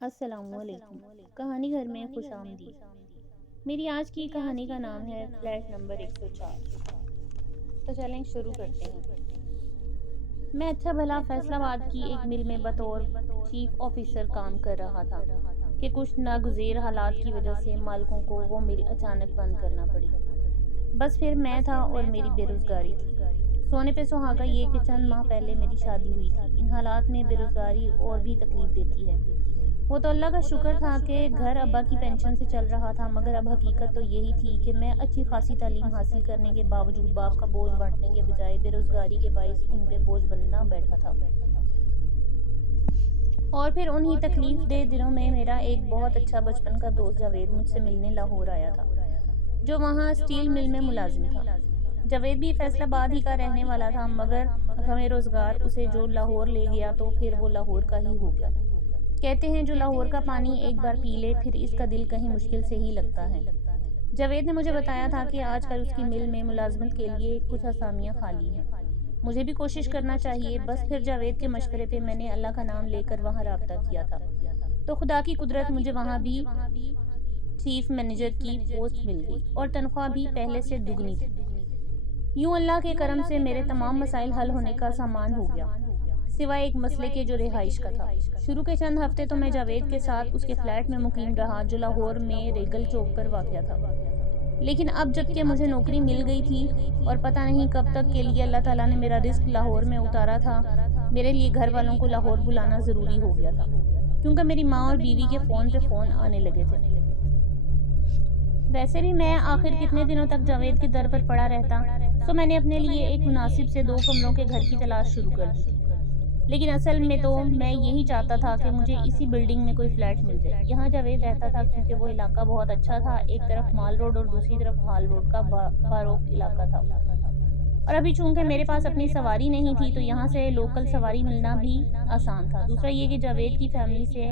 السلام علیکم۔ کہانی گھر میں خوش آمدید۔ میری آج کی کہانی کا نام ہے فلیٹ نمبر 104۔ تو چلیں شروع کرتے ہیں۔ میں اچھا بھلا فیصل آباد کی ایک مل میں بطور چیف آفیسر کام کر رہا تھا کہ کچھ ناگزیر حالات کی وجہ سے مالکوں کو وہ مل اچانک بند کرنا پڑی۔ بس پھر میں تھا اور میری بے روزگاری تھی۔ سونے پہ سہاگا یہ کہ چند ماہ پہلے میری شادی ہوئی تھی۔ ان حالات میں بے روزگاری اور بھی تکلیف دیتی ہے۔ وہ تو اللہ کا شکر تھا کہ گھر ابا کی پینشن سے چل رہا تھا، مگر اب حقیقت تو یہی تھی کہ میں اچھی خاصی تعلیم حاصل کرنے کے باوجود باپ کا بوجھ بانٹنے کے بجائے بے روزگاری کے باعث ان پہ بوجھ بننا بیٹھا تھا۔ اور پھر انہی تکلیف دہ دنوں میں میرا ایک بہت اچھا بچپن کا دوست جاوید مجھ سے ملنے لاہور آیا تھا، جو وہاں اسٹیل مل میں ملازم تھا۔ جاوید بھی فیصل آباد ہی کا رہنے والا تھا، مگر ہمیں روزگار اسے جو لاہور لے گیا تو پھر وہ لاہور کا ہی ہو گیا۔ کہتے ہیں جو لاہور کا پانی ایک بار پی لے پھر اس کا دل کہیں مشکل سے ہی لگتا ہے۔ جاوید نے مجھے بتایا تھا کہ آج کل اس کی مل میں ملازمت کے لیے کچھ اسامیاں خالی ہیں۔ مجھے بھی کوشش کرنا چاہیے۔ بس پھر جاوید کے مشورے پہ میں نے اللہ کا نام لے کر وہاں رابطہ کیا تھا، تو خدا کی قدرت مجھے وہاں بھی چیف مینیجر کی پوسٹ مل گئی اور تنخواہ بھی پہلے سے دگنی تھی۔ یوں اللہ کے کرم سے میرے تمام مسائل حل ہونے کا سامان ہو گیا، سوائے ایک مسئلے کے جو رہائش کا تھا۔ شروع کے چند ہفتے تو میں جاوید کے ساتھ اس کے فلیٹ میں مقیم رہا جو لاہور میں ریگل چوک پر واقع تھا، لیکن اب جب کہ مجھے نوکری مل گئی تھی اور پتہ نہیں کب تک کے لیے اللہ تعالیٰ نے میرا رزق لاہور میں اتارا تھا، میرے لیے گھر والوں کو لاہور بلانا ضروری ہو گیا تھا، کیونکہ میری ماں اور بیوی کے فون پہ فون آنے لگے تھے۔ ویسے بھی میں آخر کتنے دنوں تک جاوید کے در پر پڑا رہتا، تو میں نے اپنے لیے ایک مناسب سے 2 کمروں کے گھر کی تلاش شروع کر دی تھی۔ لیکن اصل میں تو میں یہی چاہتا تھا کہ مجھے اسی بلڈنگ میں کوئی فلیٹ مل جائے۔ یہاں جاوید رہتا تھا کیونکہ وہ علاقہ بہت اچھا تھا، ایک طرف مال روڈ اور دوسری طرف ہال روڈ کا باروک علاقہ تھا، اور ابھی چونکہ میرے پاس اپنی سواری نہیں تھی تو یہاں سے لوکل سواری ملنا بھی آسان تھا۔ دوسرا یہ کہ جاوید کی فیملی سے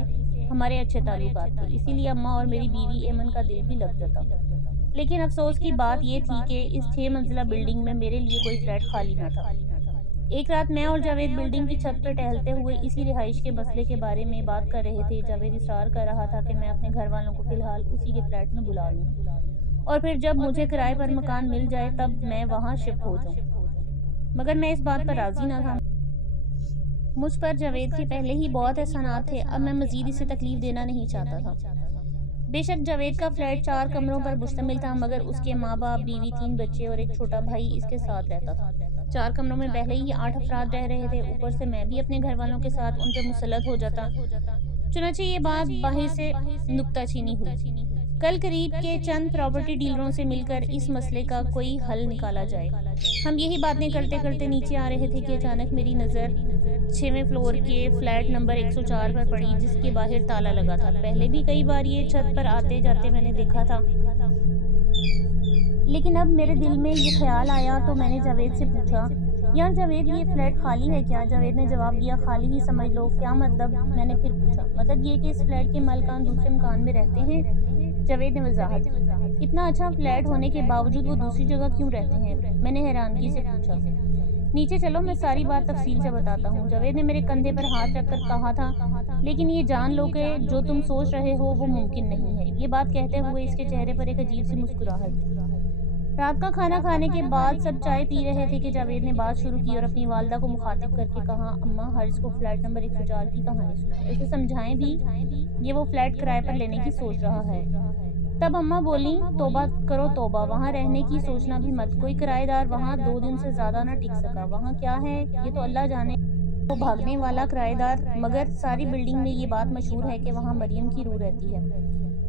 ہمارے اچھے تعلقات تھے، اسی لیے اماں اور میری بیوی ایمن کا دل بھی لگ جاتا۔ لیکن افسوس کی بات یہ تھی کہ اس 6 منزلہ بلڈنگ میں میرے لیے کوئی فلیٹ خالی نہ تھا۔ ایک رات میں اور جاوید بلڈنگ کی چھت پر ٹہلتے ہوئے اسی رہائش کے مسئلے کے بارے میں بات کر رہے تھے۔ جاوید اصرار کر رہا تھا کہ میں اپنے گھر والوں کو فی الحال اسی کے فلیٹ میں بلا لوں، اور پھر جب مجھے کرائے پر مکان مل جائے تب میں وہاں شفٹ ہو جاؤں، مگر میں اس بات پر راضی نہ تھا۔ مجھ پر جاوید کے پہلے ہی بہت احسانات تھے، اب میں مزید اسے تکلیف دینا نہیں چاہتا تھا۔ بے شک جاوید کا فلیٹ 4 کمروں پر مشتمل تھا، مگر اس کے ماں باپ، بیوی، 3 بچے اور ایک چھوٹا بھائی اس کے ساتھ رہتا تھا۔ 4 کمروں میں پہلے ہی 8 افراد رہ رہے تھے، اوپر سے میں بھی اپنے گھر والوں کے ساتھ ان پہ مسلط ہو جاتا۔ چنانچہ یہ بات باعث نکتہ چینی ہوئی۔ کل قریب کے چند پراپرٹی ڈیلروں سے مل کر اس مسئلے کا کوئی حل نکالا جائے۔ ہم یہی باتیں کرتے کرتے نیچے آ رہے تھے کہ اچانک میری نظر 6ویں فلور کے فلیٹ نمبر 104 پر پڑی، جس کے باہر تالا لگا تھا۔ پہلے بھی کئی بار یہ چھت پر آتے جاتے میں نے دیکھا تھا، لیکن اب میرے دل میں یہ خیال آیا تو میں نے جاوید سے پوچھا، یار جاوید یہ فلیٹ خالی ہے کیا؟ جاوید نے جواب دیا، خالی ہی سمجھ لو۔ کیا مطلب؟ میں نے پھر پوچھا۔ مطلب یہ کہ اس فلیٹ کے مالکان دوسرے مکان میں رہتے ہیں۔ جاوید نے وضاحت کی، اتنا اچھا فلیٹ ہونے کے باوجود وہ دوسری جگہ کیوں رہتے ہیں؟ میں نے حیرانگی سے پوچھا۔ نیچے چلو، میں ساری بات تفصیل سے بتاتا ہوں۔ جاوید نے میرے کندھے پر ہاتھ رکھ کر کہا تھا، لیکن یہ جان لو کہ جو تم سوچ رہے ہو وہ ممکن نہیں ہے۔ یہ بات کہتے ہوئے اس کے چہرے پر ایک عجیب سی مسکراہٹ تھی۔ رات کا کھانا کھانے کے بعد سب چائے پی رہے تھے کہ جاوید نے بات شروع کی اور اپنی والدہ کو مخاطب کر کے کہا، اماں حارث کو فلیٹ نمبر 104 کی کہانی سنائیں، اسے سمجھائیں بھی، یہ وہ فلیٹ کرائے پر لینے کی سوچ رہا ہے۔ تب اماں بولیں، توبہ کرو توبہ، وہاں رہنے کی سوچنا بھی مت، کوئی کرایہ دار وہاں 2 دن سے زیادہ نہ ٹک سکا۔ وہاں کیا ہے یہ تو اللہ جانے، وہ بھاگنے والا کرایہ دار۔ مگر ساری بلڈنگ میں یہ بات مشہور ہے کہ وہاں مریم کی روح رہتی ہے۔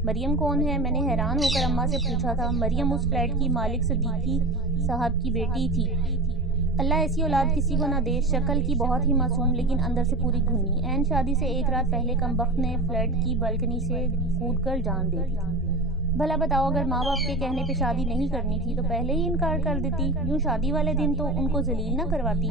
مریم کون ہے؟ میں نے حیران ہو کر اماں سے پوچھا تھا۔ مریم اس فلیٹ کی مالک صدیقی صاحب کی بیٹی تھی۔ اللہ ایسی اولاد کسی کو نہ دے، شکل کی بہت ہی معصوم لیکن اندر سے پوری گھنی۔ عین شادی سے 1 رات پہلے کمبخت نے فلیٹ کی بالکنی سے کود کر جان دے دی تھی۔ بھلا بتاؤ، اگر ماں باپ کے کہنے پہ شادی نہیں کرنی تھی تو پہلے ہی انکار کر دیتی، یوں شادی والے دن تو ان کو ذلیل نہ کرواتی۔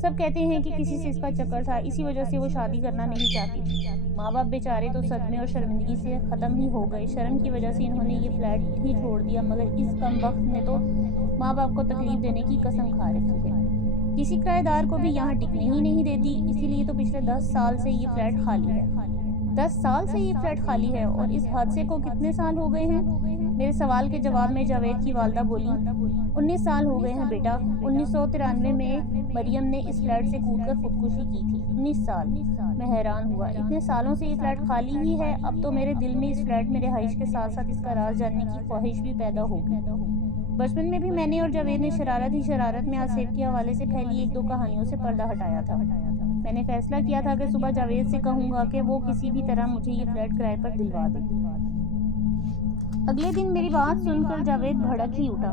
سب کہتے ہیں کہ کسی سے اس کا چکر تھا، اسی وجہ سے وہ شادی کرنا نہیں چاہتی تھی۔ ماں باپ بیچارے تو صدمے اور شرمندگی سے ختم ہی ہو گئے، شرم کی وجہ سے انہوں نے یہ فلیٹ ہی چھوڑ دیا، مگر اس کمبخت نے تو ماں باپ کو تکلیف دینے کی قسم کھا رکھی ہے، کسی کرایہ دار کو بھی یہاں ٹکنے ہی نہیں دیتی، اسی لیے تو پچھلے 10 سال سے یہ فلیٹ خالی ہے۔ 10 سال سے یہ فلیٹ خالی ہے اور اس حادثے کو کتنے سال ہو گئے ہیں؟ میرے سوال کے جواب میں جاوید کی والدہ بولی 19 سال ہو گئے ہیں بیٹا۔ 1993 میں مریم نے اس فلیٹ سے کود کر خودکشی کی تھی۔ 19 سال، میں حیران ہوا۔ اتنے سالوں سے یہ فلیٹ خالی ہی ہے؟ اب تو میرے دل میں اس فلیٹ میں رہائش کے ساتھ ساتھ اس کا راز جاننے کی خواہش بھی پیدا ہوگی۔ بچپن میں بھی میں نے اور جاوید نے شرارت ہی شرارت میں آصف کے حوالے سے پھیلی ایک دو کہانیوں سے پردہ ہٹایا تھا۔ میں نے فیصلہ کیا تھا کہ صبح جاوید سے کہوں گا کہ وہ کسی بھی طرح مجھے یہ فلیٹ کرائے پر دلوا دے۔ اگلے دن میری بات سن کر جاوید بھڑک ہی اٹھا۔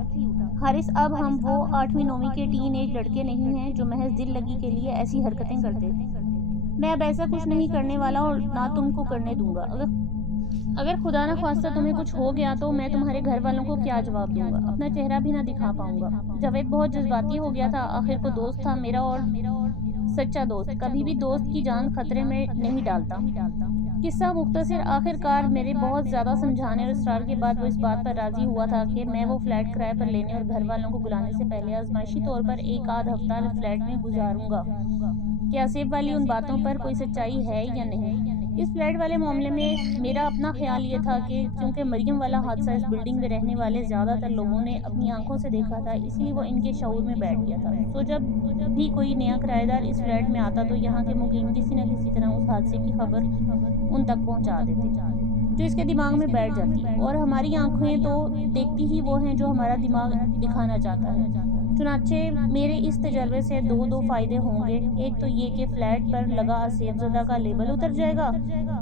حارث، اب ہم وہ 8ویں 9ویں کے ٹین ایج لڑکے نہیں ہیں جو محض دل لگی کے لیے ایسی حرکتیں کرتے تھے۔ میں اب ایسا کچھ نہیں کرنے والا اور نہ تم کو کرنے دوں گا۔ اگر خدا نہ خواستہ تمہیں کچھ ہو گیا تو میں تمہارے گھر والوں کو کیا جواب دوں گا؟ اپنا چہرہ بھی نہ دکھا پاؤں گا۔ جاوید بہت جذباتی ہو گیا تھا۔ آخر کو دوست تھا میرا اور سچا دوست کبھی بھی دوست کی جان خطرے میں نہیں ڈالتا۔ قصہ مختصر، آخر کار میرے بہت زیادہ سمجھانے اور اصرار کے بعد وہ اس بات پر راضی ہوا تھا کہ میں وہ فلیٹ کرائے پر لینے اور گھر والوں کو بلانے سے پہلے آزمائشی طور پر ایک آدھ ہفتہ فلیٹ میں گزاروں گا کہ آصف والی ان باتوں پر کوئی سچائی ہے یا نہیں۔ اس فلیٹ والے معاملے میں میرا اپنا خیال یہ تھا کہ کیونکہ مریم والا حادثہ اس بلڈنگ میں رہنے والے زیادہ تر لوگوں نے اپنی آنکھوں سے دیکھا تھا، اس لیے وہ ان کے شعور میں بیٹھ گیا تھا۔ تو جب بھی کوئی نیا کرایہ دار اس فلیٹ میں آتا تو یہاں کے مقیم کسی نہ کسی طرح اس حادثے کی خبر ان تک پہنچا دیتے جو اس کے دماغ میں بیٹھ جاتی، اور ہماری آنکھیں تو دیکھتی ہی وہ ہیں جو ہمارا دماغ دکھانا چاہتا ہے۔ چنانچہ میرے اس تجربے سے دو فائدے ہوں گے۔ ایک تو یہ کہ فلیٹ پر لگا آصف زدہ کا لیبل اتر جائے گا،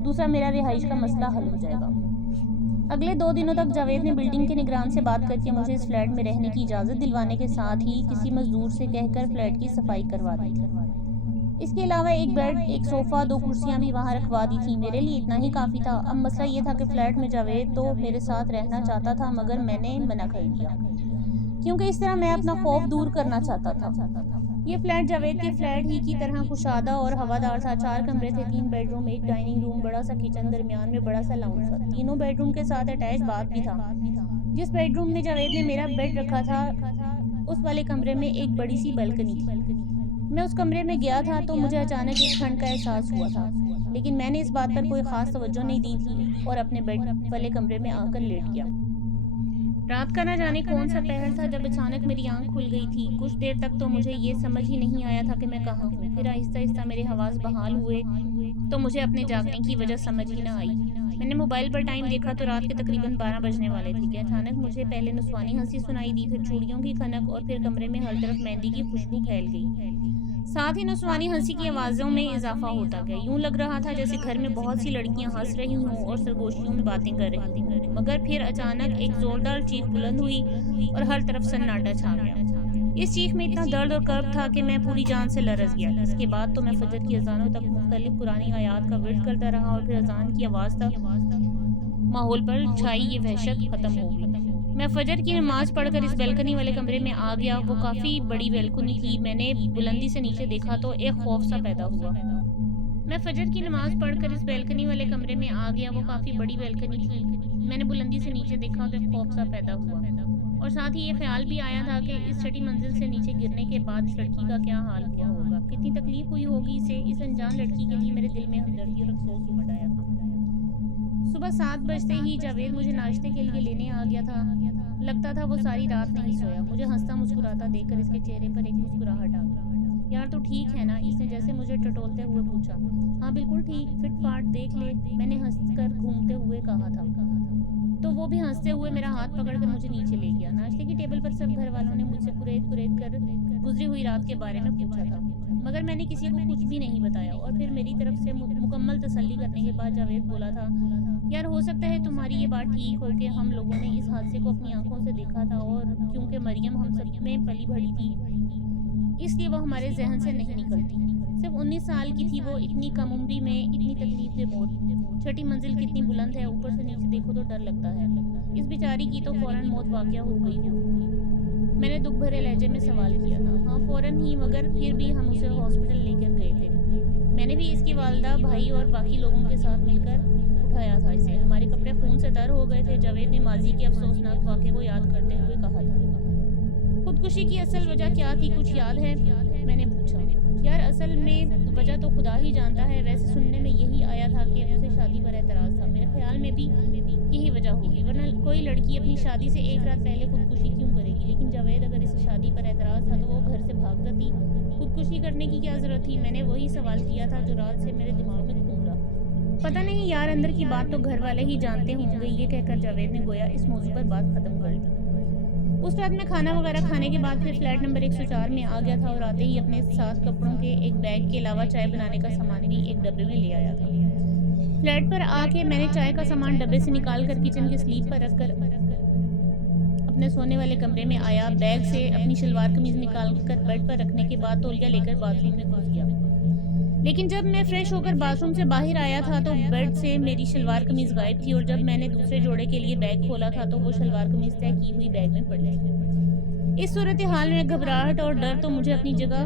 دوسرا میرا رہائش کا مسئلہ حل ہو جائے گا۔ اگلے 2 دنوں تک جاوید نے بلڈنگ کے نگران سے بات کر کے مجھے اس فلیٹ میں رہنے کی اجازت دلوانے کے ساتھ ہی کسی مزدور سے کہہ کر فلیٹ کی صفائی کروا دی تھی۔ اس کے علاوہ ایک بیڈ، ایک صوفہ، 2 کرسیاں بھی وہاں رکھوا دی تھی۔ میرے لیے اتنا ہی کافی تھا۔ اب مسئلہ یہ تھا کہ فلیٹ میں جاوید تو میرے ساتھ رہنا چاہتا تھا مگر میں نے منع کر دیا کیونکہ اس طرح میں اپنا خوف دور کرنا چاہتا تھا۔ یہ فلیٹ جاوید کے فلیٹ ہی کی طرح کشادہ اور ہوادار تھا۔ 4 کمرے تھے، 3 بیڈ روم، 1 ڈائننگ روم، بڑا سا کچن، درمیان میں بڑا سا لاؤنج تھا۔ تینوں بیڈ روم کے ساتھ اٹیچ باتھ بھی تھا۔ جس بیڈ روم میں جاوید نے میرا بیڈ رکھا تھا اس والے کمرے میں ایک بڑی سی بالکنی تھی۔ میں اس کمرے میں گیا تھا تو مجھے اچانک ایک ٹھنڈ کا احساس ہوا تھا، لیکن میں نے اس بات پر کوئی خاص توجہ نہیں دی تھی اور اپنے بیڈ والے کمرے میں آ کر لیٹ گیا۔ رات کا نہ جانے کون سا پہر تھا جب اچانک میری آنکھ کھل گئی تھی۔ کچھ دیر تک تو مجھے یہ سمجھ ہی نہیں آیا تھا کہ میں کہاں ہوں۔ پھر آہستہ آہستہ میرے حواس بحال ہوئے تو مجھے اپنے جاگنے کی وجہ سمجھ ہی نہ آئی۔ میں نے موبائل پر ٹائم دیکھا تو رات کے تقریباً 12 بجنے والے تھے کہ اچانک مجھے پہلے نسوانی ہنسی سنائی دی، پھر چوڑیوں کی کھنک اور پھر کمرے میں ہر طرف مہندی کی خوشبو پھیل گئی۔ ساتھ ہی نسوانی ہنسی کی آوازوں میں اضافہ ہوتا گیا۔ یوں لگ رہا تھا جیسے گھر میں بہت سی لڑکیاں ہنس رہی ہوں اور سرگوشیوں میں باتیں کر رہی ہوں، مگر پھر اچانک ایک زوردار چیخ بلند ہوئی اور ہر طرف سناٹا چھا گیا۔ اس چیخ میں اتنا درد اور کرب تھا کہ میں پوری جان سے لرز گیا۔ اس کے بعد تو میں فجر کی اذانوں تک مختلف قرآنی آیات کا ورد کرتا رہا اور پھر اذان کی آواز تک ماحول پر چھائی یہ وحشت ختم ہو گئی۔ میں فجر کی نماز پڑھ کر اس بیلکنی والے کمرے میں آ گیا۔ وہ کافی بڑی بیلکنی تھی۔ میں نے بلندی سے نیچے دیکھا تو ایک خوف سا پیدا ہوا۔ میں فجر کی نماز پڑھ کر اس بیلکنی والے کمرے میں آ گیا۔ وہ کافی بڑی بیلکنی تھی۔ میں نے بلندی سے نیچے دیکھا تو ایک خوف سا پیدا ہوا اور ساتھ ہی یہ خیال بھی آیا تھا کہ اس چھٹی منزل سے نیچے گرنے کے بعد اس لڑکی کا کیا حال ہوا ہوگا، کتنی تکلیف ہوئی ہوگی اسے۔ اس انجان لڑکی کے لیے میرے دل میں ہمدردی اور افسوس امٹ آیا تھا۔ صبح 7 بجتے ہی جاوید مجھے ناشتے کے لیے لینے آ گیا تھا۔ لگتا تھا وہ ساری رات نہیں سویا۔ مجھے ہنستا مسکراتا دیکھ کر اس کے چہرے پر ایک مسکراہٹ آ گئی۔ یار تو ٹھیک ہے نا؟ اس نے جیسے مجھے ٹٹولتے ہوئے پوچھا۔ ہاں بالکل ٹھیک، فٹ فاٹ دیکھ لے، میں نے ہنس کر گھومتے ہوئے کہا تھا۔ تو وہ بھی ہنستے ہوئے میرا ہاتھ پکڑ کر مجھے نیچے لے گیا۔ ناشتے کی ٹیبل پر سب گھر والوں نے مجھ سے کرید کر گزری ہوئی رات کے بارے میں پوچھا تھا، مگر میں نے کسی کو کچھ بھی نہیں بتایا۔ اور پھر میری طرف سے مکمل تسلی کرنے کے بعد جاوید بولا تھا، یار ہو سکتا ہے تمہاری یہ بات ٹھیک ہو کہ ہم لوگوں نے اس حادثے کو اپنی آنکھوں سے دیکھا تھا اور کیونکہ مریم ہم سب میں پلی بڑھی تھی اس لیے وہ ہمارے ذہن سے نہیں نکلتی۔ صرف 19 سال کی تھی وہ، اتنی کم عمری میں اتنی تکلیف دہ موت۔ چھٹی منزل کتنی بلند ہے، اوپر سے نیچے دیکھو تو ڈر لگتا ہے۔ اس بیچاری کی تو فوراً موت واقعہ ہو گئی ہوگی۔ میں نے دکھ بھرے لہجے میں سوال کیا تھا۔ ہاں فوراً ہی، مگر پھر بھی ہم اسے ہاسپٹل لے کر گئے تھے۔ میں نے بھی اس کی والدہ، بھائی اور باقی لوگوں کے ساتھ مل کر اٹھایا تھا اسے۔ ہمارے کپڑے خون سے تر ہو گئے تھے۔ جاوید نے ماضی کے افسوسناک واقعے کو یاد کرتے ہوئے کہا تھا۔ خودکشی کی اصل وجہ کیا تھی، کچھ یاد ہے؟ میں نے پوچھا۔ یار اصل میں وجہ تو خدا ہی جانتا ہے، ویسے سننے میں یہی آیا تھا کہ اسے شادی میں بھی یہی وجہ ہوگی، ورنہ کوئی لڑکی اپنی شادی سے ایک رات پہلے خودکشی کیوں کرے گی؟ لیکن جاوید اگر اسے شادی پر اعتراض تھا تو وہ گھر سے بھاگ جاتی، خودکشی کرنے کی کیا ضرورت تھی؟ میں نے وہی سوال کیا تھا جو رات سے میرے دماغ میں گھوم رہا۔ پتہ نہیں یار، اندر کی بات تو گھر والے ہی جانتے ہوں گے، یہ کہہ کر جاوید نے گویا اس موضوع پر بات ختم کر دی۔ اس رات میں کھانا وغیرہ کھانے کے بعد پھر فلیٹ نمبر 104 میں آ گیا تھا اور آتے ہی اپنے ساتھ کپڑوں کے ایک بیگ کے علاوہ چائے بنانے کا سامان بھی ایک ڈبے میں لے آیا تھا۔ فلیٹ پر آ کے میں نے چائے کا سامان ڈبے سے نکال کر کچن کے سلیپ پر رکھ کر اپنے سونے والے کمرے میں آیا۔ بیگ سے اپنی شلوار قمیض نکال کر بیڈ پر رکھنے کے بعد تولیہ لے کر باتھ روم میں گھس گیا۔ لیکن جب میں فریش ہو کر باتھ روم سے باہر آیا تھا تو بیڈ سے میری شلوار قمیض غائب تھی، اور جب میں نے دوسرے جوڑے کے لیے بیگ کھولا تھا تو وہ شلوار قمیض طے کی ہوئی بیگ میں پڑی تھی۔ اس صورتحال میں گھبراہٹ اور ڈر تو مجھے اپنی جگہ،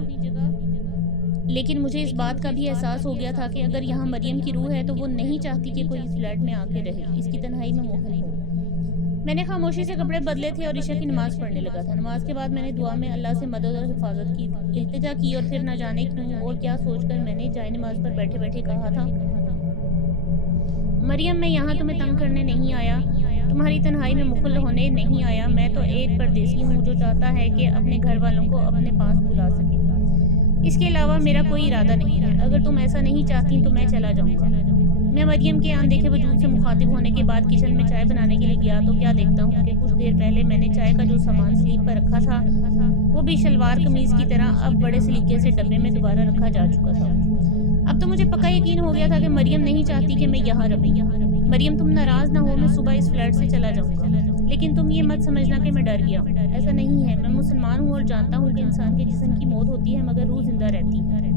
لیکن مجھے اس بات کا بھی احساس ہو گیا تھا کہ اگر یہاں مریم کی روح ہے تو وہ نہیں چاہتی کہ کوئی اس فلیٹ میں آ کے رہے، اس کی تنہائی میں منہمک ہو۔ میں نے خاموشی سے کپڑے بدلے تھے اور عشاء کی نماز پڑھنے لگا تھا۔ نماز کے بعد میں نے دعا میں اللہ سے مدد اور حفاظت کی التجا کی، اور پھر نہ جانے کیوں اور کیا سوچ کر میں نے جائے نماز پر بیٹھے بیٹھے کہا تھا، مریم میں یہاں تمہیں تنگ کرنے نہیں آیا، تمہاری تنہائی میں مخل ہونے نہیں آیا۔ میں تو ایک پردیسی ہوں جو چاہتا ہے کہ اپنے گھر والوں کو اپنے پاس بلا سکے، اس کے علاوہ میرا کوئی ارادہ نہیں ہے۔ اگر تم ایسا نہیں چاہتی تو میں چلا جاؤں گا۔ میں مریم کے اندیکھے وجود سے مخاطب ہونے کے بعد کچن میں چائے بنانے کے لیے گیا تو کیا دیکھتا ہوں کہ کچھ دیر پہلے میں نے چائے کا جو سامان سلیپ پر رکھا تھا وہ بھی شلوار قمیض کی طرح اب بڑے سلیقے سے ڈبے میں دوبارہ رکھا جا چکا تھا۔ اب تو مجھے پکا یقین ہو گیا تھا کہ مریم نہیں چاہتی کہ میں یہاں رہوں۔ مریم تم ناراض نہ ہو، میں صبح اس فلیٹ سے چلا جاؤں گا، لیکن تم یہ مت سمجھنا کہ میں ڈر گیا ہوں، ایسا نہیں ہے۔ میں مسلمان ہوں اور جانتا ہوں کہ انسان کے جسم کی موت ہوتی ہے مگر روح زندہ رہتی ہے۔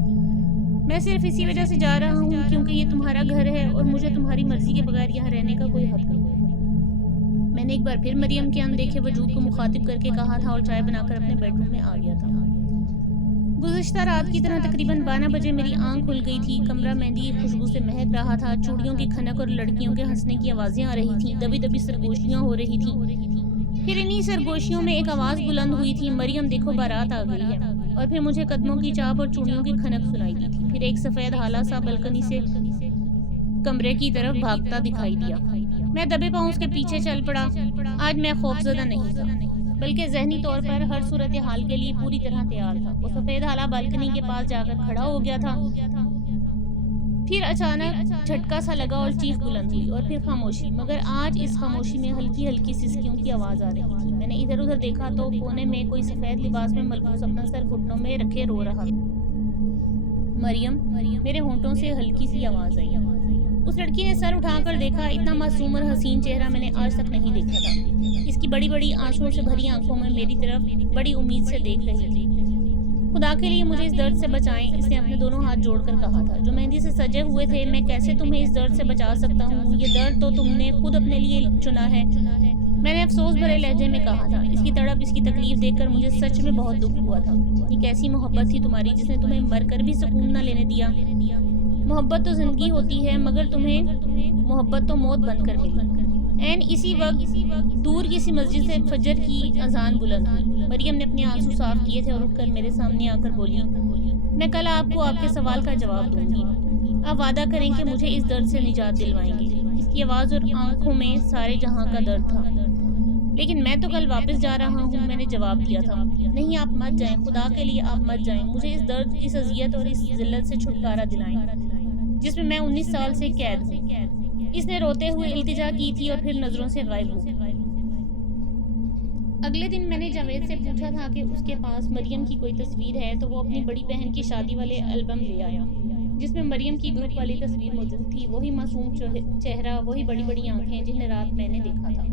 میں صرف اسی وجہ سے جا رہا ہوں کیونکہ یہ تمہارا گھر ہے اور مجھے تمہاری مرضی کے بغیر یہاں رہنے کا کوئی حق نہیں۔ میں نے ایک بار پھر مریم کے اندیکھے وجود کو مخاطب کر کے کہا تھا اور چائے بنا کر اپنے بیڈ روم میں آ گیا تھا۔ گزشتہ رات کی طرح تقریباً 12 بجے میری آنکھ کھل گئی تھی۔ کمرہ مہندی کی خوشبو سے مہک رہا تھا، چوڑیوں کی کھنک اور لڑکیوں کے ہنسنے کی آوازیں آ رہی تھیں، دبی دبی سرگوشیاں ہو رہی تھیں۔ پھر انہی سرگوشیوں میں ایک آواز بلند ہوئی تھی، مریم دیکھو بارات آ گئی ہے۔ اور پھر مجھے قدموں کی چاپ اور چوڑیوں کی کھنک سنائی دی تھی۔ پھر ایک سفید ہالہ سا بلکنی سے کمرے کی طرف بھاگتا دکھائی دیا۔ میں دبے پاؤں اس کے پیچھے چل پڑا۔ آج میں خوفزدہ نہیں تھا، بلکہ ذہنی طور پر ہر صورتحال کے لیے پوری طرح تیار تھا۔ وہ سفید ہالہ بالکنی کے پاس جا کر کھڑا ہو گیا تھا۔ پھر اچانک جھٹکا سا لگا اور چیخ بلند ہوئی، اور پھر خاموشی، مگر آج اس خاموشی میں ہلکی ہلکی سسکیوں کی آواز آ رہی تھی۔ میں نے ادھر ادھر دیکھا تو کونے میں کوئی سفید لباس میں ملبوس اپنا سر گھٹنوں میں رکھے رو رہا تھا۔ مریم، میرے ہونٹوں سے ہلکی سی آواز آئی۔ اس لڑکی نے سر اٹھا کر دیکھا۔ اتنا معصوم اور حسین چہرہ میں نے آج تک نہیں دیکھا تھا۔ اس کی بڑی بڑی آنسوؤں سے بھری آنکھوں میں میری طرف بڑی امید سے دیکھ رہی تھی۔ خدا کے لیے مجھے اس درد سے بچائیں، اس نے اپنے دونوں ہاتھ جوڑ کر کہا تھا جو مہندی سے سجے ہوئے تھے۔ میں کیسے تمہیں اس درد سے بچا سکتا ہوں؟ یہ درد تو تم نے خود اپنے لیے چنا ہے، میں نے افسوس بھرے لہجے میں کہا تھا۔ اس کی تڑپ، اس کی تکلیف دیکھ کر مجھے سچ میں بہت دکھ ہوا تھا۔ یہ کیسی محبت تھی تمہاری جس نے تمہیں مر کر بھی سکون نہ لینے دیا؟ محبت تو زندگی ہوتی ہے مگر تمہیں محبت تو موت بن کر ملی۔ اسی وقت دور کسی مسجد سے فجر کی اذان بلند ہوئی۔ مریم نے اپنے آنسو صاف کیے تھے اور اٹھ کر میرے سامنے آ کر بولی، میں کل آپ کو آپ کے سوال کا جواب دوں گی، آپ وعدہ کریں کہ مجھے اس درد سے نجات دلوائیں گے۔ اس کی آواز اور آنکھوں میں سارے جہاں کا درد تھا۔ لیکن میں تو کل واپس جا رہا ہوں، میں نے جواب دیا تھا۔ نہیں، آپ مت جائیں، خدا کے لیے آپ مت جائیں، مجھے اس درد، اس اذیت اور اس ذلت سے چھٹکارا دلائیں جس میں 19 سال سے قید ہوں۔ اس نے روتے ہوئے التجا کی تھی اور پھر نظروں سے غائب ہو گئی۔ اگلے دن میں نے جاوید سے پوچھا تھا کہ اس کے پاس مریم کی کوئی تصویر ہے تو وہ اپنی بڑی بہن کی شادی والے البم لے آیا جس میں مریم کی گروپ والی تصویر موجود تھی، وہی معصوم چہرہ، وہی بڑی بڑی آنکھیں جنہیں رات میں نے دیکھا تھا۔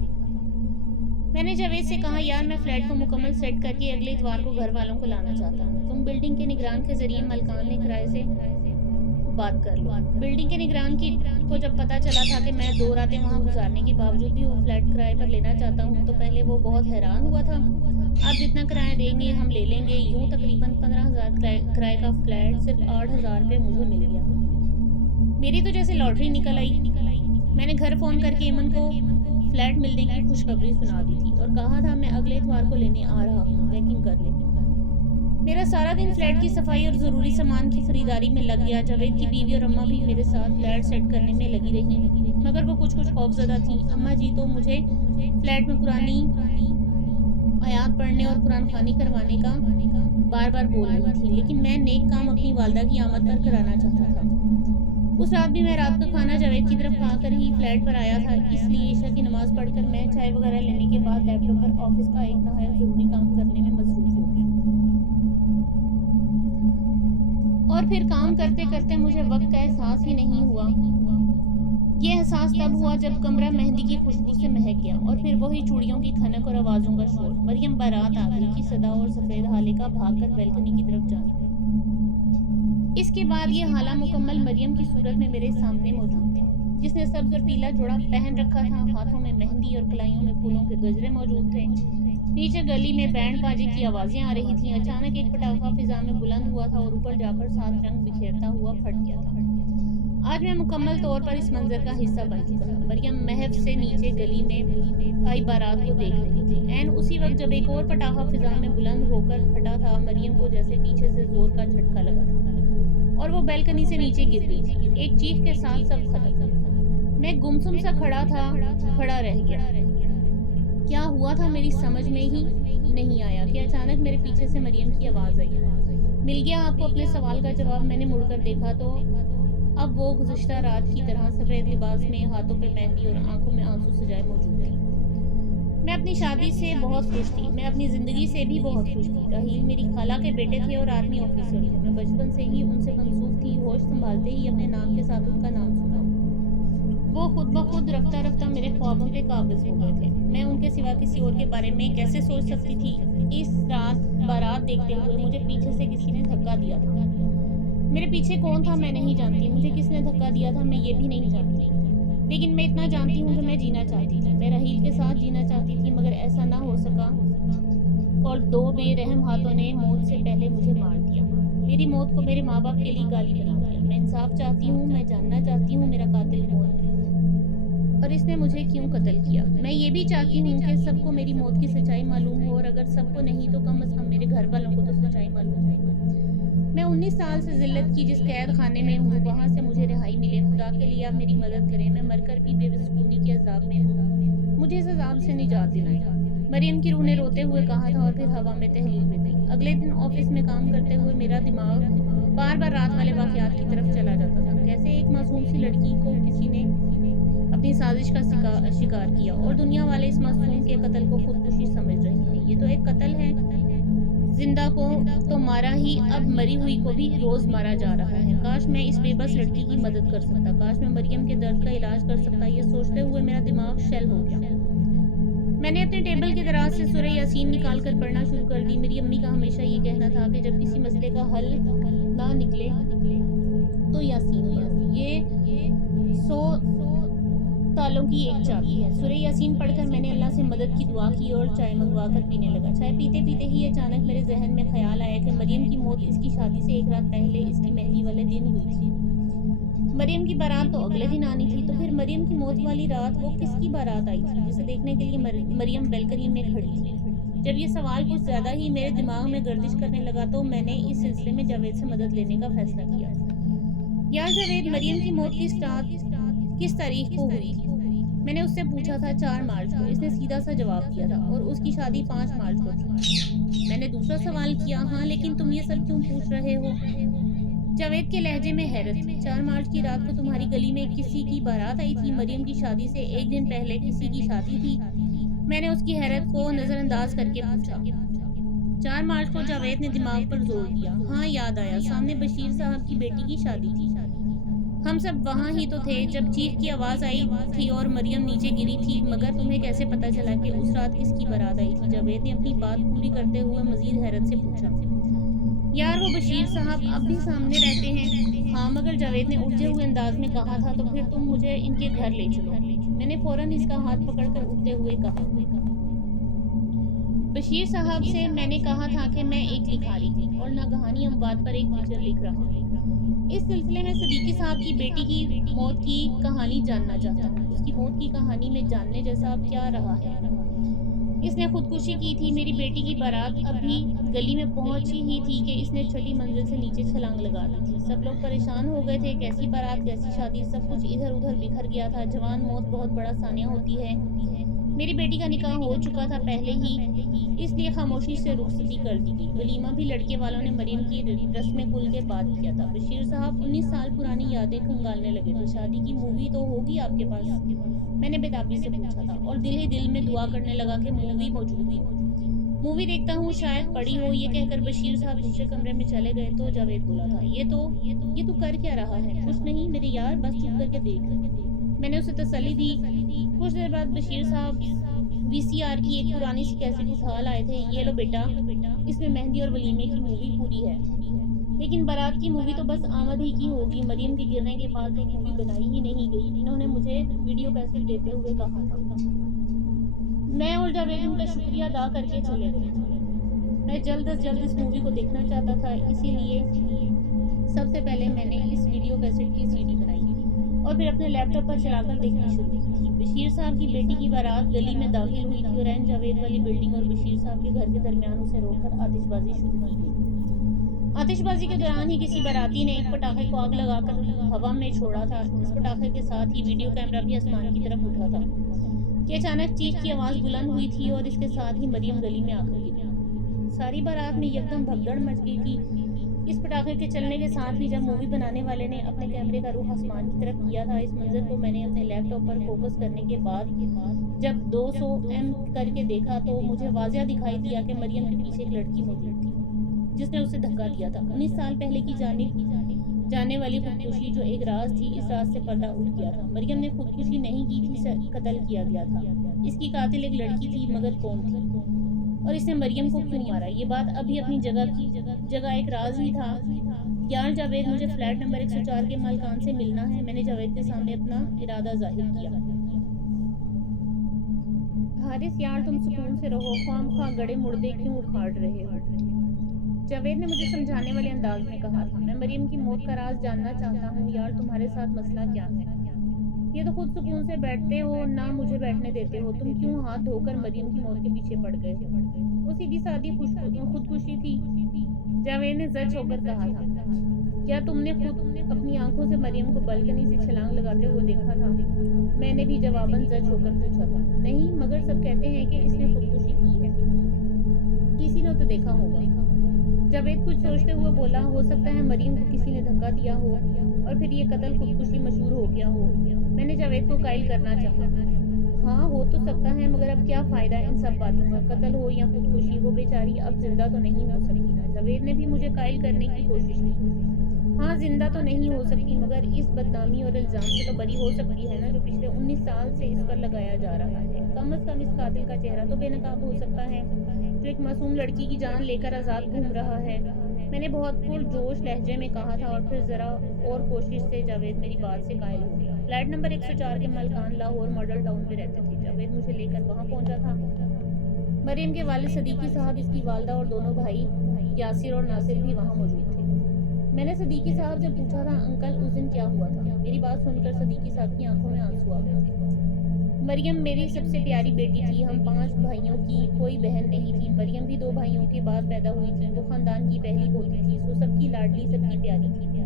میں نے جاوید سے کہا، یار میں فلیٹ کو مکمل سیٹ کر کے اگلے اتوار کو گھر والوں کو لانا چاہتا ہوں، تم بلڈنگ کے نگران کے ذریعے مالکان نے کرائے سے بات کر لو۔ بلڈنگ کے نگران کو جب پتا چلا تھا کہ میں 2 راتیں وہاں گزارنے کے باوجود بھی وہ فلیٹ کرائے پر لینا چاہتا ہوں تو پہلے وہ بہت حیران ہوا تھا۔ آپ جتنا کرایہ دیں گے ہم لے لیں گے۔ یوں تقریباً 15,000 کرائے کا فلیٹ صرف 8,000 روپے مجھے مل گیا۔ میری تو جیسے لاٹری نکل آئی۔ میں نے گھر فون کر کے ایمن کو فلیٹ ملنے کی خوشخبری سنا دی تھی اور کہا تھا میں اگلے اتوار کو لینے آ رہا ہوں، پیکنگ کر لو۔ میرا سارا دن فلیٹ کی صفائی اور ضروری سامان کی خریداری میں لگ گیا۔ جاوید کی بیوی اور اماں بھی میرے ساتھ فلیٹ سیٹ کرنے میں لگی رہی، مگر وہ کچھ خوف زدہ تھیں۔ اماں جی تو مجھے فلیٹ میں قرآنی آیات پڑھنے اور قرآن خوانی کروانے کا بار بار بول رہی تھی، لیکن میں نیک کام اپنی والدہ کی آمد پر کرانا چاہتا تھا۔ اس رات بھی میں رات کا کھانا جاوید کی طرف کھا کر ہی فلیٹ پر آیا تھا، اس لیے عشاء کی نماز پڑھ کر میں چائے وغیرہ لینے کے بعد لیپ ٹاپ پر آفس کا ایک نہایت ضروری کام کرنے میں مصروف ہو گیا۔ اور پھر کام کرتے کرتے مجھے وقت کا احساس ہی نہیں ہوا۔ یہ احساس تب ہوا جب کمرہ مہندی کی خوشبو سے مہک گیا، اور پھر وہی چوڑیوں کی کھنک اور آوازوں کا شور۔ مریم بارات آ گئی کی صدا اور سفید حالے کا بھاگ کر بیلکنی کی طرف جانا۔ اس کے بعد یہ حالہ مکمل مریم کی صورت میں میرے سامنے موجود تھے، جس نے سبز اور پیلا جوڑا پہن رکھا تھا، ہاتھوں میں مہندی اور کلائیوں میں پھولوں کے گجرے موجود تھے۔ نیچے گلی میں بینڈ باجے کی آوازیں آ رہی تھیں۔ اچانک ایک پٹاخہ فضا میں بلند ہوا تھا اور اوپر جا کر 7 رنگ بکھیرتا ہوا پھٹ گیا تھا۔ آج میں مکمل طور پر اس منظر کا حصہ بن چکا تھا۔ مریم محف سے نیچے گلی میں آئی بارات کو دیکھ رہی تھی۔ عین اسی وقت جب ایک اور پٹاخہ فضا میں بلند ہو کر پھٹا تھا، مریم کو جیسے پیچھے سے زور کا جھٹکا لگا تھا اور وہ بیلکنی سے نیچے گر گئی تھی۔ ایک چیخ کے ساتھ سب ختم۔ میں گمسم سا کھڑا رہ گیا۔ کیا ہوا تھا میری سمجھ میں ہی نہیں آیا کہ اچانک میرے پیچھے سے مریم کی آواز آئی۔ مل گیا آپ کو اپنے سوال کا جواب۔ میں نے مڑ کر دیکھا تو اب وہ گزشتہ رات کی طرح سفید لباس میں، ہاتھوں پہ مہندی اور آنکھوں میں آنسو سجائے موجود تھی۔ میں اپنی شادی سے بہت خوش تھی، میں اپنی زندگی سے بھی بہت خوش تھی۔ راحیل میری خالہ کے بیٹے تھے اور آرمی آفیسر تھے۔ میں بچپن سے ہی ان سے منسوب تھی، ہوش سنبھالتے ہی اپنے نام کے ساتھ ان کا نام سنا۔ وہ خود بخود رفتہ رفتہ میرے خوابوں پہ قابض ہو گئے تھے۔ میں ان کے سوا کسی اور کے بارے میں کیسے سوچ سکتی تھی؟ اس رات بارات دیکھتے ہوئے مجھے پیچھے سے کسی نے دھکا دیا تھا۔ میرے پیچھے کون تھا میں نہیں جانتی، مجھے کس نے دھکا دیا تھا میں یہ بھی نہیں جانتی، لیکن میں اتنا جانتی ہوں کہ میں جینا چاہتی تھی۔ میں راحیل کے ساتھ جینا چاہتی تھی، مگر ایسا نہ ہو سکا اور 2 بے رحم ہاتھوں نے موت سے پہلے مجھے مار دیا۔ میری موت کو میرے ماں باپ کے لیے گالی بنا دیا۔ میں انصاف چاہتی ہوں، میں جاننا چاہتی ہوں میرا قاتل کون ہے اور اس نے مجھے کیوں قتل کیا۔ میں یہ بھی چاہتی ہوں کہ سب کو میری موت کی سچائی معلوم ہو، اور اگر سب کو نہیں تو کم از کم میرے گھر والوں کو تو سچائی معلوم ہو۔ میں 19 سال سے ذلت کی جس قید خانے میں ہوں، وہاں سے مجھے رہائی ملے۔ خدا کے لیے آپ میری مدد کریں، میں مر کر بھی بے سکونی کے عذاب میں ہوں، مجھے اس عذاب سے نجات دلائیں۔ مریم کی روح نے روتے ہوئے کہا تھا، اور پھر ہوا میں تحلیل ہو گئی۔ اگلے دن آفس میں کام کرتے ہوئے میرا دماغ بار بار رات والے واقعات کی طرف چلا جاتا تھا۔ کیسے ایک معصوم سی لڑکی کو کسی نے اپنی سازش کا شکار کیا اور دنیا والے اس معصوم کے قتل کو خودکشی سمجھ رہے ہیں۔ یہ تو ایک قتل ہے، زندہ کو تو مارا ہی، اب مری ہوئی کو بھی روز مارا جا رہا ہے۔ کاش میں اس بے بس لڑکی کی مدد کر سکتا، کاش میں مریم کے درد کا علاج کر سکتا۔ یہ سوچتے ہوئے میرا دماغ شیل ہو گیا۔ میں نے اپنے ٹیبل کے دراز سے سورہ یاسین نکال کر پڑھنا شروع کر دی۔ میری امی کا ہمیشہ یہ کہنا تھا کہ جب کسی مسئلے کا حل نہ نکلے تو یاسین پڑھو، یہ 100 تالوں کی ایک چابی ہے۔ سورہ یاسین پڑھ کر میں نے اللہ سے مدد کی دعا کی اور چائے منگوا کر پینے لگا۔ چائے پیتے پیتے ہی اچانک میرے ذہن میں خیال آیا کہ مریم کی موت اس کی شادی سے 1 رات پہلے اس کی مہندی والے دن ہوئی تھی۔ مریم کی بارات تو اگلے دن آنی تھی، تو پھر مریم کی موت والی رات وہ کس کی بارات آئی تھی جسے دیکھنے کے لیے مریم بیلکنی میں کھڑی تھی؟ جب یہ سوال کچھ زیادہ ہی میرے دماغ میں گردش کرنے لگا تو میں نے اس سلسلے میں جاوید سے مدد لینے کا فیصلہ کیا۔ یار جاوید، مریم کی موت کس تاریخ کو ہوئی تھی؟ میں نے اس سے پوچھا تھا 4 مارچ کو۔ اس نے سیدھا سا جواب دیا تھا، اور اس کی شادی 5 مارچ کو تھی۔ میں نے دوسرا سوال کیا، ہاں لیکن تم یہ سب کیوں پوچھ رہے ہو؟ جاوید کے لہجے میں حیرت تھی۔ 4 مارچ کی رات کو تمہاری گلی میں کسی کی بارات آئی تھی؟ مریم کی شادی سے 1 دن پہلے کسی کی شادی تھی؟ میں نے اس کی حیرت کو نظر انداز کر کے پوچھا۔ 4 مارچ کو جاوید نے دماغ پر زور دیا۔ ہاں یاد آیا، سامنے بشیر صاحب کی بیٹی کی شادی تھی۔ ہم سب وہاں ہی تو تھے جب چیخ کی آواز آئی تھی اور مریم نیچے گری تھی، مگر تمہیں کیسے پتا چلا کہ اس رات کس کی بارات آئی تھی؟ جاوید نے اپنی بات پوری کرتے ہوئے مزید حیرت سے پوچھا۔ یار وہ بشیر صاحب اب بھی سامنے رہتے ہیں؟ ہاں، مگر جاوید نے الجھے ہوئے انداز میں کہا تھا، تو پھر تم مجھے ان کے گھر لے چلو۔ میں نے فوراً اس کا ہاتھ پکڑ کر اٹھتے ہوئے کہا۔ بشیر صاحب سے میں نے کہا تھا کہ میں ایک لکھاری ہوں اور ناگہانی اموات پر ایک فیچر لکھ رہا ہوں۔ اس سلسلے میں صدیقی صاحب کی بیٹی کی موت کی کہانی جاننا چاہتا ہوں۔ اس کی موت کی کہانی میں جاننے جیسا اب کیا رہا ہے؟ اس نے خودکشی کی تھی۔ میری بیٹی کی بارات ابھی گلی میں پہنچی ہی تھی کہ اس نے چھٹی منزل سے نیچے چھلانگ لگا دی تھی۔ سب لوگ پریشان ہو گئے تھے، کیسی بارات، کیسی شادی، سب کچھ ادھر ادھر بکھر گیا تھا۔ جوان موت بہت بڑا سانیہ ہوتی ہے۔ میری بیٹی کا نکاح ہو چکا تھا پہلے ہی، اس لیے خاموشی سے رخصتی کر دی گئی۔ ولیمہ بھی لڑکے والوں نے مریم کی رسم کل کے بعد کیا تھا۔ بشیر صاحب 19 سال پرانی یادیں کھنگالنے لگے تھے۔ شادی کی مووی تو ہوگی آپ کے پاس؟ میں نے بےتابی سے پوچھا تھا اور دل ہی دل میں دعا کرنے لگا کہ مووی موجود ہو۔ مووی دیکھتا ہوں، شاید پڑی ہو۔ یہ کہہ کر بشیر صاحب دوسرے کمرے میں چلے گئے تو جاوید بولا تھا، یہ تو کر کیا رہا ہے؟ کچھ نہیں میرے یار، بس چپ کر کے دیکھ۔ میں نے اسے تسلی دی۔ کچھ دیر بعد بشیر صاحب وی سی آر کی ایک پرانی سی کیسٹ اٹھا لائے تھے۔ یہ لو بیٹا، اس میں مہندی اور ولیمے کی مووی پوری ہے، لیکن بارات کی مووی تو بس آمد ہی کی ہوگی۔ مریم کے گرنے کے بعد تو مووی بنائی ہی نہیں گئی۔ انہوں نے مجھے ویڈیو کیسٹ دیتے ہوئے کہا تھا۔ میں اور جاوید ان کا شکریہ ادا کر کے چلے گئے۔ میں جلد از جلد اس مووی کو دیکھنا چاہتا تھا، اسی لیے سب سے پہلے میں نے اس ویڈیو کیسٹ کی CD بنائی اور پھر اپنے لیپ ٹاپ پر چلا کر دیکھنا شروع کی۔ بشیر صاحب کی بیٹی کی بارات گلی میں داخل ہوئی تھی اور عین جاوید والی بلڈنگ اور بشیر صاحب کے گھر کے درمیان اسے روک کر آتش بازی شروع کی گئی۔ آتش بازی کے دوران ہی کسی باراتی نے ایک پٹاخے کو آگ لگا کر ہوا میں چھوڑا تھا۔ اس پٹاخے کے ساتھ ہی ویڈیو کیمرہ بھی آسمان کی طرف اٹھا تھا کہ اچانک چیخ کی آواز بلند ہوئی تھی اور اس کے ساتھ ہی مریم گلی میں آ کر گری۔ ساری بارات میں یکدم بھگدڑ مچ گئی تھی۔ اس پٹاخے کے چلنے کے ساتھ ہی جب مووی بنانے والے نے اپنے کیمرے کا رخ آسمان کی طرف کیا تھا، اس منظر کو میں نے اپنے لیپ ٹاپ پر فوکس کرنے کے بعد جب 200 کر کے دیکھا تو مجھے واضح دکھائی دیا کہ مریم کے پیچھے ایک لڑکی موجود تھی جس نے اسے دھکا دیا تھا۔ 19 سال پہلے کی جانے والی خودکشی جو ایک راز تھی، اس راز سے پردہ اٹھ گیا تھا۔ مریم نے خودکشی نہیں کی تھی، قتل کیا گیا تھا۔ اس کی قاتل ایک لڑکی تھی، مگر کون تھی اور اس نے مریم کو کیوں مارا؟ یہ بات ابھی اپنی جگہ ایک راز ہی تھا۔ یار جاوید، مجھے فلیٹ نمبر 104 کے مالکان سے ملنا ہے۔ میں نے جاوید کے سامنے اپنا ارادہ ظاہر کیا۔ حارث یار، تم سکون سے رہو، خواہ مخواہ گڑے مردے کیوں اکھاڑ رہے ہو؟ جاوید نے مجھے سمجھانے والے انداز میں کہا تھا۔ میں مریم کی موت کا راز جاننا چاہتا ہوں۔ یار تمہارے ساتھ مسئلہ کیا ہے؟ یہ تو خود سکون سے بیٹھتے ہو، نہ مجھے بیٹھنے دیتے ہو۔ تم کیوں ہاتھ دھو کر مریم کی موت کے پیچھے پڑ گئے ہو؟ وہ سیدھی سادی خودکشی تھی، جاوید نے زج ہو کر کہا تھا۔ کیا تم نے خود اپنی آنکھوں سے مریم کو بالکنی سے چھلانگ لگاتے ہوئے دیکھا تھا؟ میں نے بھی جواباً زج ہو کر پوچھا تھا۔ نہیں، مگر سب کہتے ہیں کہ اس نے خودکشی کی ہے۔ کسی نے تو دیکھا ہوگا۔ جاوید کچھ سوچتے ہوئے بولا، ہو سکتا ہے مریم کو کسی نے دھکا دیا ہو اور پھر یہ قتل خودکشی مشہور ہو گیا ہو۔ میں نے جاوید کو قائل کرنا چاہا۔ ہاں ہو تو سکتا ہے، مگر اب کیا فائدہ ان سب باتوں کا؟ قتل ہو یا خودکشی، وہ بیچاری اب زندہ تو نہیں ہو سکتی نا۔ جاوید نے بھی مجھے قائل کرنے کی کوشش کی۔ ہاں زندہ تو نہیں ہو سکتی، مگر اس بدنامی اور الزام سے تو بری ہو سکتی ہے نا، جو پچھلے 19 سال سے اس پر لگایا جا رہا ہے۔ کم از کم اس قاتل کا چہرہ تو بے نقاب ہو سکتا ہے، جو ایک معصوم لڑکی کی جان لے کر آزاد گھوم رہا ہے۔ میں نے بہت پرجوش لہجے میں کہا تھا اور پھر ذرا اور کوشش سے جاوید میری بات سے قائل ہو گیا۔ فلیٹ نمبر 104 کے مالکان لاہور ماڈل ٹاؤن میں رہتے تھے۔ جاوید مجھے لے کر وہاں پہنچا تھا۔ مریم کے والد صدیقی صاحب، اس کی والدہ اور دونوں بھائی یاسر اور ناصر بھی وہاں موجود تھے۔ میں نے صدیقی صاحب سے پوچھا تھا، انکل اس دن کیا ہوا تھا؟ میری بات سن کر صدیقی صاحب کی آنکھوں میں آنسو آ گئے تھے۔ مریم میری سب سے پیاری بیٹی تھی۔ ہم 5 بھائیوں کی کوئی بہن نہیں تھی۔ مریم بھی 2 بھائیوں کے بعد پیدا ہوئی تھی۔ وہ خاندان کی پہلی پوتی تھی، سو سب کی لاڈلی، سب کی پیاری تھی۔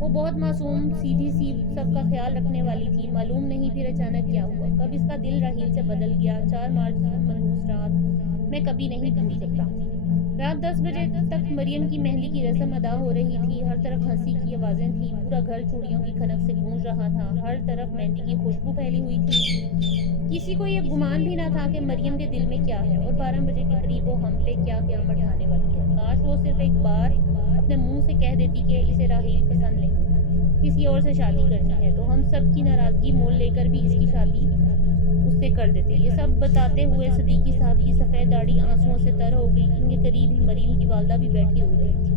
وہ بہت معصوم، سیدھی سی، سب کا خیال رکھنے والی تھی۔ معلوم نہیں پھر اچانک کیا ہوا، کب اس کا دل راحیل سے بدل گیا۔ 4 مارچ کی منحوس رات میں کبھی نہیں بھول سکتا۔ رات 10 بجے تک مریم کی مہندی کی رسم ادا ہو رہی تھی۔ ہر طرف ہنسی کی آوازیں تھیں، پورا گھر چوڑیوں کی کھنک سے گونج رہا تھا۔ ہر طرف مہندی کی خوشبو پھیلی ہوئی تھی۔ کسی کو یہ گمان بھی نہ تھا کہ مریم کے دل میں کیا ہے اور 12 بجے کے قریب وہ ہم پہ کیا قیامت ڈھانے والی ہے۔ کاش وہ صرف ایک بار اپنے منہ سے کہہ دیتی کہ اسے راحیل پسند نہیں، کسی اور سے شادی کرنی ہے، تو ہم سب کی ناراضگی مول لے کر بھی اس کی شادی اس سے کر دیتے۔ یہ سب بتاتے ہوئے صدیقی صاحب کی سفید داڑھی آنسوؤں سے تر ہو گئی۔ ان کے قریب ہی مریم کی والدہ بھی بیٹھی رو رہی تھی۔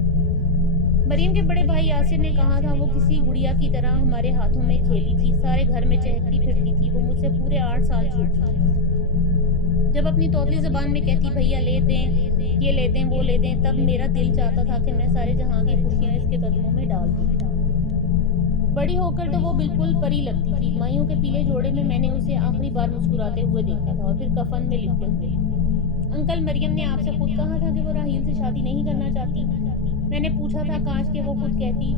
مریم کے بڑے بھائی یاسر نے کہا تھا، وہ کسی گڑیا کی طرح ہمارے ہاتھوں میں کھیلی تھی، سارے گھر میں چہکتی پھرتی تھی۔ وہ مجھ سے پورے 8 سال چھوٹی تھی۔ جب اپنی توتلی زبان میں کہتی، بھیا لے دیں، یہ لے دیں، وہ لے دیں، تب میرا دل چاہتا تھا کہ میں سارے جہاں کی خوشیاں اس کے قدموں میں ڈال دوں۔ بڑی ہو کر تو وہ بالکل پری لگتی تھی۔ مائیوں کے پیلے جوڑے میں نے اسے آخری بار مسکراتے ہوئے دیکھا تھا اور پھر کفن میں لپٹے ہوئے۔ انکل مریم نے آپ سے خود کہا تھا کہ وہ راحیل سے شادی نہیں کرنا چاہتی؟ میں نے پوچھا تھا کاش کہ وہ خود کہتی،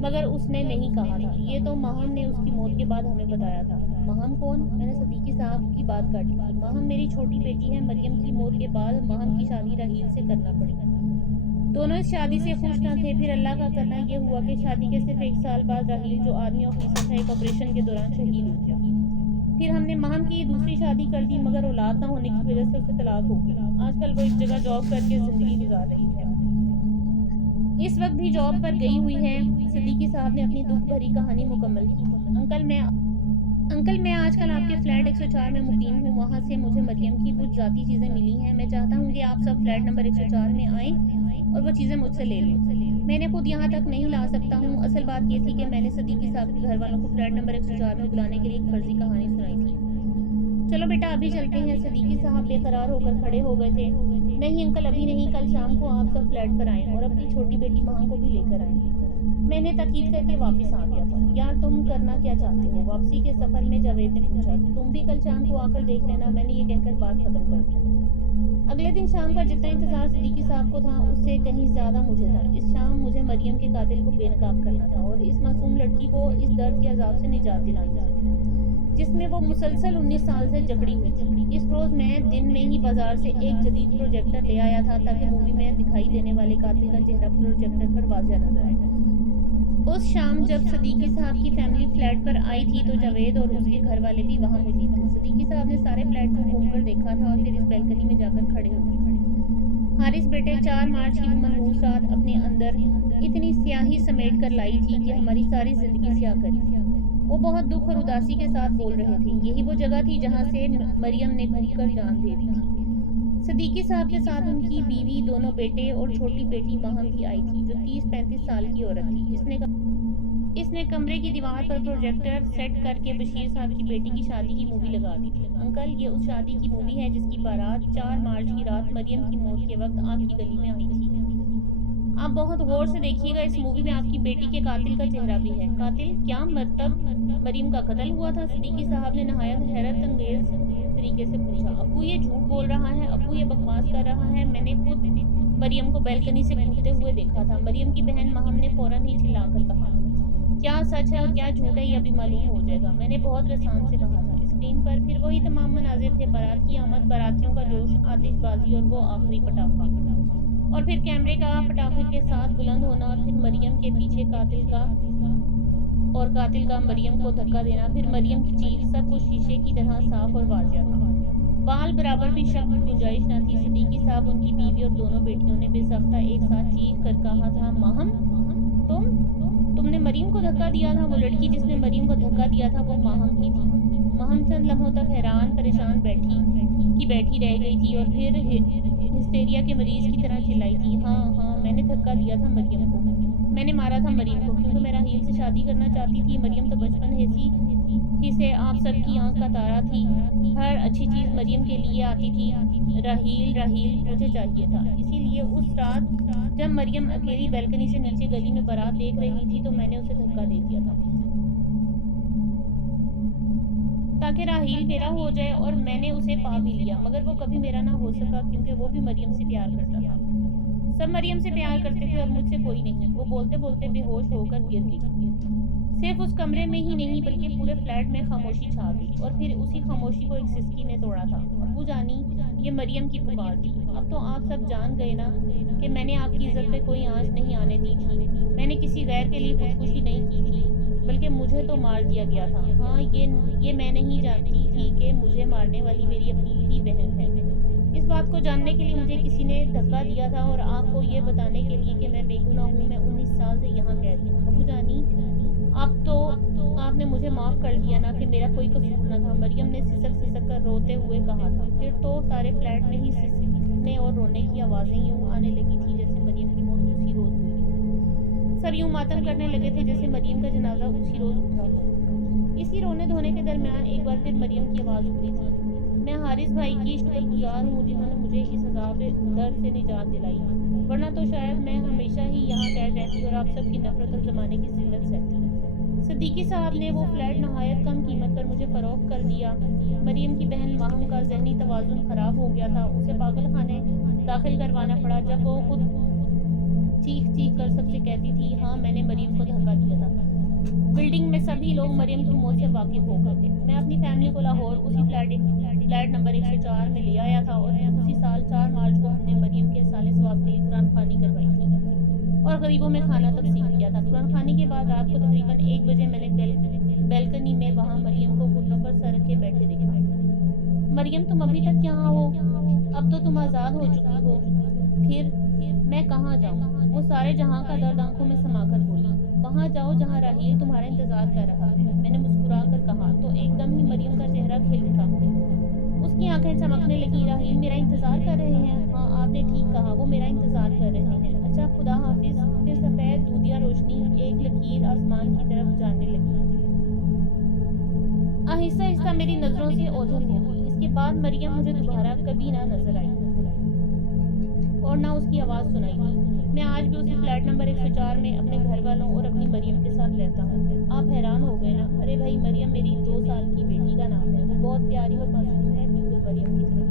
مگر اس نے نہیں کہا تھا، یہ تو ماہم نے اس کی موت کے بعد ہمیں بتایا تھا۔ ماہم کون؟ میں نے صدیقی صاحب کی بات کاٹی تھی۔ ماہم میری چھوٹی بیٹی ہے، مریم کی موت کے بعد ماہم کی شادی راحیل سے کرنا پڑی۔ دونوں اس شادی سے خوش نہ تھے، پھر اللہ کا کرنا یہ ہوا کہ شادی کے صرف 1 سال بعد راحیل جو آرمی آفیسر تھا ایک آپریشن کے دوران شہید ہو گیا۔ پھر ہم نے ماہم کی دوسری شادی کر دی، مگر اولاد نہ ہونے کی وجہ سے اسے طلاق ہو گئی۔ آج کل وہ ایک جگہ جاب کر کے زندگی گزار رہی ہے، اس وقت بھی جاب پر گئی ہوئی ہے۔ صدیقی صاحب نے اپنی دکھ بھری کہانی مکمل کی۔ انکل میں آج کل آپ کے فلیٹ 104 میں مقیم ہوں، وہاں سے مجھے مریم کی کچھ ذاتی چیزیں ملی ہیں۔ میں چاہتا ہوں کہ آپ سب فلیٹ نمبر 104 میں آئیں اور وہ چیزیں مجھ سے لے لیں۔ میں نے خود یہاں تک نہیں لا سکتا ہوں۔ اصل بات یہ تھی کہ میں نے صدیقی صاحب کے گھر والوں کو فلیٹ نمبر 104 میں بلانے کے لیے ایک فرضی کہانی سنائی تھی۔ چلو بیٹا ابھی چلتے ہیں۔ صدیقی صاحب بے قرار ہو کر کھڑے ہو گئے تھے۔ نہیں انکل ابھی نہیں، کل شام کو آپ سب فلیٹ پر آئیں اور اپنی چھوٹی بیٹی ماہم کو بھی لے کر آئیں۔ میں نے تاکید کر کے واپس آ گیا تھا۔ یار تم کرنا کیا چاہتے ہو؟ واپسی کے سفر میں جاوید نے پوچھا۔ تم بھی کل شام کو آ کر دیکھ لینا، میں نے یہ کہہ کر بات ختم کر دی۔ اگلے دن شام کا جتنا انتظار صدیقی صاحب کو تھا اس سے کہیں زیادہ مجھے تھا۔ اس شام مجھے مریم کے قاتل کو بے نقاب کرنا تھا اور اس معصوم لڑکی کو اس درد کے عذاب سے نجات دلانی تھی جس میں وہ مسلسل 19 سال سے جکڑی ہوئی تھی۔ اس روز میں دن میں ہی بازار سے ایک جدید پروجیکٹر لے آیا تھا تاکہ مووی میں دکھائی دینے والے قاتل کا چہرہ پروجیکٹر پر واضح نظر آئے۔ اس شام جب صدیقی صاحب کی فیملی فلیٹ پر آئی تھی تو جاوید اور اس کے گھر والے بھی وہاں موجود تھے۔ صدیقی صاحب نے سارے فلیٹ کو گھوم کر دیکھا تھا اور پھر اس بیلکنی میں جا کر کھڑے ہو گئے۔ حارث بیٹے 4 مارچ کی منحوس رات اپنے اندر اتنی سیاہی سمیٹ کر لائی تھی کہ ہماری ساری زندگی سیاہ کری۔ وہ بہت دکھ اور اداسی کے ساتھ بول رہے تھے۔ یہی وہ جگہ تھی جہاں سے مریم نے کود کر جان دے دی تھی۔ صدیقی صاحب کے ساتھ ان کی بیوی، دونوں بیٹے اور چھوٹی بیٹی ماہم بھی آئی تھی جو 30-35 سال کی عورت تھی۔ اس نے کمرے کی دیوار پر پروجیکٹر سیٹ کر کے بشیر صاحب کی بیٹی کی شادی کی مووی لگا دی تھی۔ انکل یہ اس شادی کی مووی ہے جس کی بارات 4 مارچ کی رات مریم کی موت کے وقت آپ کی گلی میں آئی تھی۔ آپ بہت غور سے دیکھیے گا، اس مووی میں آپ کی بیٹی کے قاتل کا چہرہ بھی ہے۔ قاتل کیا مطلب مریم کا قتل ہوا تھا؟ صدیقی صاحب نے نہایت حیرت انگیز طریقے سے پوچھا۔ ابو یہ جھوٹ بول رہا ہے، ابو یہ بکواس کر رہا ہے، میں نے خود مریم کو بیلکنی سے کودتے ہوئے دیکھا تھا۔ مریم کی بہن ماہم نے فوراً ہی چلا کر کہا۔ کیا سچ ہے اور کیا جھوٹ ہے یہ ابھی معلوم ہو جائے گا، میں نے بہت رسان سے کہا تھا۔ اسکرین پر پھر وہی تمام مناظر تھے، بارات کی آمد، باراتیوں کا جوش، آتش بازی اور وہ آخری پٹاخہ، اور پھر کیمرے کا پٹاخے کے ساتھ بلند ہونا، اور پھر مریم کے پیچھے قاتل کا مریم کو دھکا دینا، پھر مریم کی چیخ، سب کچھ شیشے کی طرح صاف اور واضح تھا۔ بال برابر بھی شک کی گنجائش نہ تھی۔ صدیقی صاحب، ان کی بیوی اور دونوں بیٹیوں نے بے ساختہ ایک ساتھ چیخ کر کہا تھا، ماہم تم نے مریم کو دھکا دیا تھا؟ وہ لڑکی جس نے مریم کو دھکا دیا تھا وہ ماہم ہی تھی۔ ماہم چند لمحوں تک حیران پریشان بیٹھی رہ گئی تھی اور پھر ہسٹیریا کے مریض کی طرح چلائی تھی، ہاں میں نے دھکا دیا تھا مریم کو، میں نے مارا تھا مریم کو کیونکہ میں راحیل سے شادی کرنا چاہتی تھی۔ مریم تو بچپن ہی سے آپ سب کی آنکھ کا تارا تھی، ہر اچھی چیز مریم کے لیے آتی تھی۔ راحیل مجھے چاہیے تھا، اسی لیے اس رات جب مریم اکیلی بیلکنی سے نیچے گلی میں بارات دیکھ رہی تھی تو میں نے اسے دھکا دے دیا تھا تاکہ راحیل میرا ہو جائے، اور میں نے اسے پا بھی لیا، مگر وہ کبھی میرا نہ ہو سکا کیونکہ وہ بھی مریم سے پیار کرتا تھا۔ سب مریم سے پیار کرتے تھے اور مجھ سے کوئی نہیں۔ وہ بولتے بولتے بے ہوش ہو کر گر گئی۔ صرف اس کمرے میں ہی نہیں بلکہ پورے فلیٹ میں خاموشی چھا گئی، اور پھر اسی خاموشی کو ایک سسکی نے توڑا تھا۔ ابو جانی، یہ مریم کی پکار تھی۔ اب تو آپ سب جان گئے نا کہ میں نے آپ کی عزت پہ کوئی آنچ نہیں آنے دی تھی، میں نے کسی غیر کے لیے خودکشی نہیں کی تھی، بلکہ مجھے تو مار دیا گیا تھا۔ ہاں یہ میں نہیں جانتی تھی کہ مجھے مارنے والی میری اپنی ہی بہن ہے۔ اس بات کو جاننے کے لیے مجھے کسی نے دھکا دیا تھا اور آپ کو یہ بتانے کے لیے کہ میں بے گناہ ہوں، میں 19 سال سے یہاں قید ہوں۔ ابو جانی، آپ نے مجھے معاف کر دیا نا کہ میرا کوئی قصور نہ تھا، مریم نے سسک کر روتے ہوئے کہا تھا۔ پھر تو سارے فلیٹ میں ہی سسکنے اور رونے کی آوازیں یوں آنے لگی تھی جیسے مریم کی موت اسی روز ہوئی۔ سب یوں ماتم کرنے لگے تھے جیسے مریم کا جنازہ اسی روز اٹھا ہو۔ اسی رونے دھونے کے درمیان ایک بار پھر مریم کی آواز اٹھی تھی، میں حارث بھائی کی شکر گزار ہوں جنہوں نے مجھے اس عذاب درد سے نجات دلائی، ورنہ تو شاید میں ہمیشہ ہی یہاں قید رہتی اور آپ سب کی نفرت اور زمانے کی ذلت سہتی۔ صدیقی صاحب نے وہ فلیٹ نہایت کم قیمت پر مجھے فروخت فوت کر دیا۔ مریم کی بہن ماہم کا ذہنی توازن خراب ہو گیا تھا، اسے پاگل خانے داخل کروانا پڑا۔ جب وہ خود چیخ چیخ کر سب سے کہتی تھی ہاں میں نے مریم کو دھکا دیا تھا۔ بلڈنگ میں سبھی لوگ مریم کی موت سے واقف ہو گئے تھے۔ میں اپنی فیملی کو لاہور اسی فلیٹ نمبر 104 میں لے آیا تھا اور اسی سال 4 مارچ کو ہم نے مریم کے سال ثواب کے لیے قرآن خوانی کروائی تھی اور غریبوں میں کھانا تقسیم کیا تھا۔ قرآن خوانی کے بعد رات کو تقریباً 1 بجے میں نے بیلکنی میں وہاں مریم کو گھٹنوں پر سر رکھے بیٹھے دیکھا۔ مریم تم ابھی تک یہاں ہو؟ اب تو تم آزاد ہو چکی ہو، پھر میں کہاں جاؤں؟ وہ سارے جہاں کا درد آنکھوں میں سما کر بولی، وہاں جاؤ جہاں راہیل تمہارا انتظار کر رہا ہے۔ میں نے مسکرا کر کہا تو ایک دم ہی مریم کا چہرہ کھل اٹھا، اس کی آنکھیں چمکنے لگیں۔ راہیل میرا انتظار کر رہے ہیں؟ ہاں آپ نے ٹھیک کہا، وہ میرا انتظار کر رہے ہیں۔ اچھا خدا حافظ۔ پھر سفید دودھیا روشنی ایک لکیر آسمان کی طرف جانے لگی، آہستہ آہستہ میری نظروں سے اوجھل ہو گئی۔ اس کے بعد مریم مجھے دوبارہ کبھی نہ نظر آئی اور نہ اس کی آواز سنائی دی۔ میں آج بھی اسی فلیٹ نمبر 104 میں اپنے گھر والوں اور اپنی مریم کے ساتھ رہتا ہوں۔ آپ حیران ہو گئے نا؟ ارے بھائی مریم میری 2 سال کی بیٹی کا نام ہے، وہ بہت پیاری اور معصوم ہے، بالکل مریم کی طرح۔